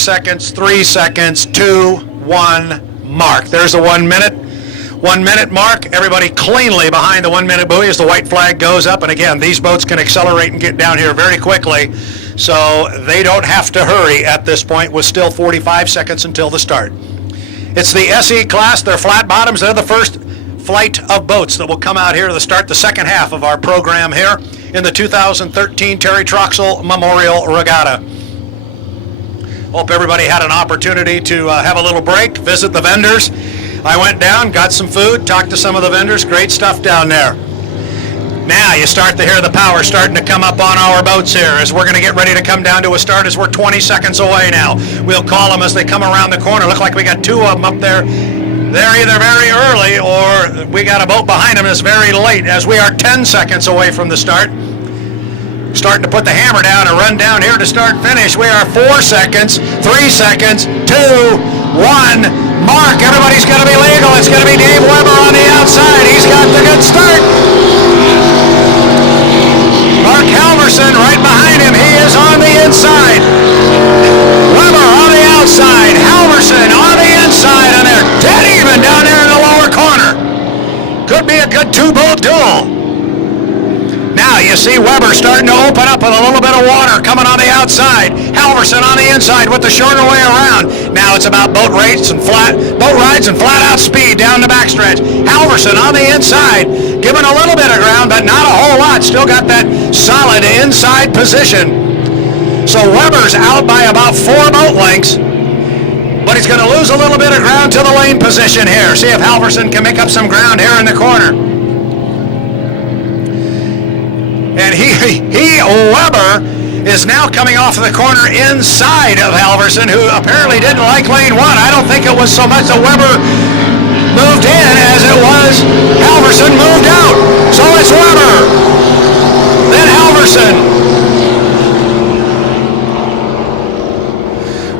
seconds, 3 seconds, 2, 1, mark. There's the 1 minute. 1 minute mark. Everybody cleanly behind the 1 minute buoy as the white flag goes up. And again, these boats can accelerate and get down here very quickly, so they don't have to hurry at this point with still 45 seconds until the start. It's the SE class. They're flat bottoms. They're the first flight of boats that will come out here to start the second half of our program here in the 2013 Terry Troxell Memorial Regatta. Hope everybody had an opportunity to have a little break, visit the vendors. I went down, got some food, talked to some of the vendors. Great stuff down there. Now you start to hear the power starting to come up on our boats here as we're going to get ready to come down to a start as we're 20 seconds away now. We'll call them as they come around the corner. Look like we got two of them up there. They're either very early or we got a boat behind them that's very late as we are 10 seconds away from the start. Starting to put the hammer down and run down here to start finish. We are 4 seconds, 3 seconds, 2, 1. Mark, everybody's going to be legal. It's going to be Dave Weber on the outside. He's got the good start. Mark Halverson right behind him. He is on the inside. Weber on the outside. Halverson on the inside, and they're dead even down there in the lower corner. Could be a good two-boat duel. Now you see Weber starting to open up with a little bit of water coming on the outside. Halverson on the inside with the shorter way around. Now it's about boat rides and flat out speed down the backstretch. Halverson on the inside, giving a little bit of ground, but not a whole lot. Still got that solid inside position. So Weber's out by about 4 boat lengths, but he's going to lose a little bit of ground to the lane position here. See if Halverson can make up some ground here in the corner. And Weber is now coming off of the corner inside of Halverson, who apparently didn't like lane 1. I don't think it was so much that Weber moved in as it was Halverson moved out. So it's Weber, then Halverson.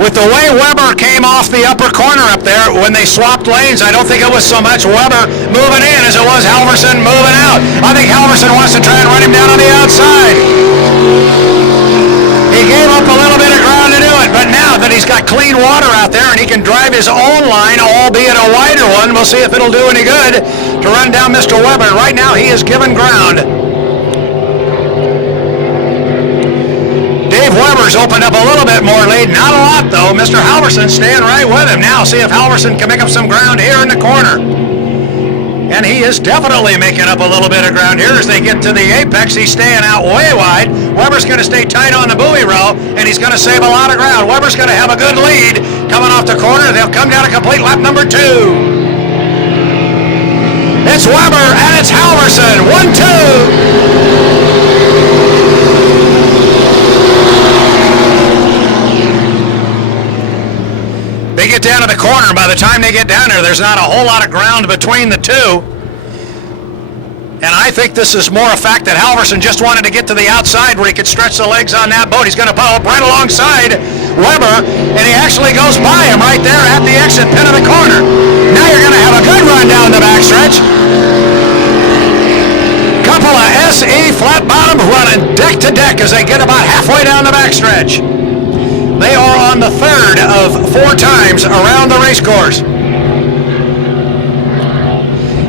With the way Weber came off the upper corner up there when they swapped lanes, I don't think it was so much Weber moving in as it was Halverson moving out. I think Halverson wants to try and run him down on the outside. He gave up a little bit of ground to do it, but now that he's got clean water out there and he can drive his own line, albeit a wider one, we'll see if it'll do any good to run down Mr. Weber. Right now he is given ground. Dave Weber's opened up a little bit more lead, not a lot though. Mr. Halverson staying right with him. Now see if Halverson can make up some ground here in the corner. And he is definitely making up a little bit of ground here as they get to the apex. He's staying out way wide. Weber's going to stay tight on the buoy row, and he's going to save a lot of ground. Weber's going to have a good lead coming off the corner. They'll come down to complete lap number 2. It's Weber and it's Halverson. 1-2. They get down to the corner, and by the time they get down there, there's not a whole lot of ground between the two. And I think this is more a fact that Halverson just wanted to get to the outside where he could stretch the legs on that boat. He's going to pull up right alongside Weber, and he actually goes by him right there at the exit pin of the corner. Now you're going to have a good run down the backstretch. Couple of SE flat bottom running deck to deck as they get about halfway down the backstretch. They are on the third of 4 times around the race course.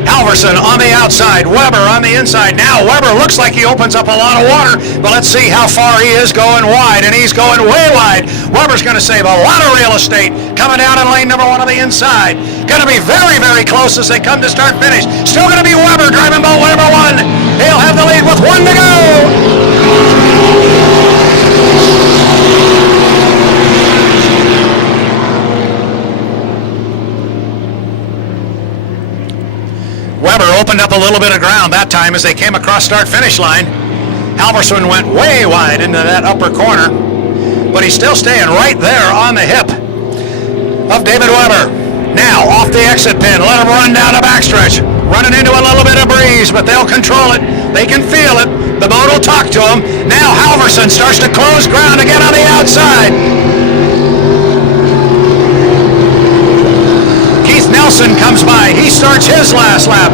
Halverson on the outside, Weber on the inside. Now Weber looks like he opens up a lot of water, but let's see how far he is going wide, and he's going way wide. Weber's going to save a lot of real estate coming down in lane number 1 on the inside. Going to be very, very close as they come to start finish. Still going to be Weber driving boat number 1. He'll have the lead with 1 to go. Weber opened up a little bit of ground that time as they came across start-finish line. Halverson went way wide into that upper corner, but he's still staying right there on the hip of David Weber. Now off the exit pin, let him run down the backstretch. Running into a little bit of breeze, but they'll control it. They can feel it. The boat will talk to him. Now Halverson starts to close ground again on the outside. Nelson comes by. He starts his last lap.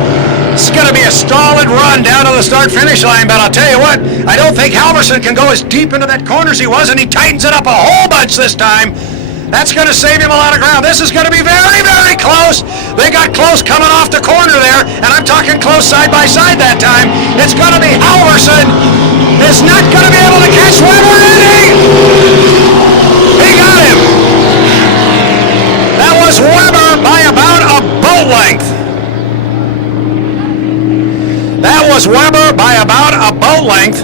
It's going to be a stolid run down to the start-finish line, but I'll tell you what, I don't think Halverson can go as deep into that corner as he was, and he tightens it up a whole bunch this time. That's going to save him a lot of ground. This is going to be very, very close. They got close coming off the corner there, and I'm talking close side by side that time. It's going to be Halverson is not going to be able to catch Weber, and he got him. That was Weber by about a boat length. That was Weber by about a boat length.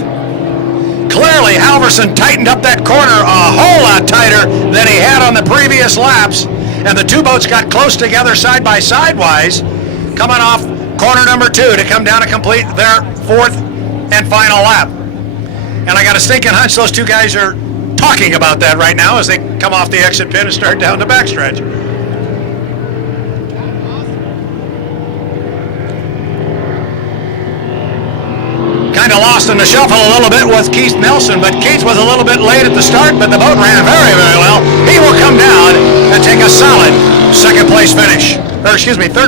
Clearly, Halverson tightened up that corner a whole lot tighter than he had on the previous laps, and the two boats got close together side by sidewise, coming off corner number 2 to come down and complete their 4th and final lap. And I got a stinking hunch those two guys are talking about that right now as they come off the exit pin and start down the backstretch. Kind of lost in the shuffle a little bit with Keith Nelson, but Keith was a little bit late at the start, but the boat ran very, very well. He will come down and take a solid second place finish, or excuse me, third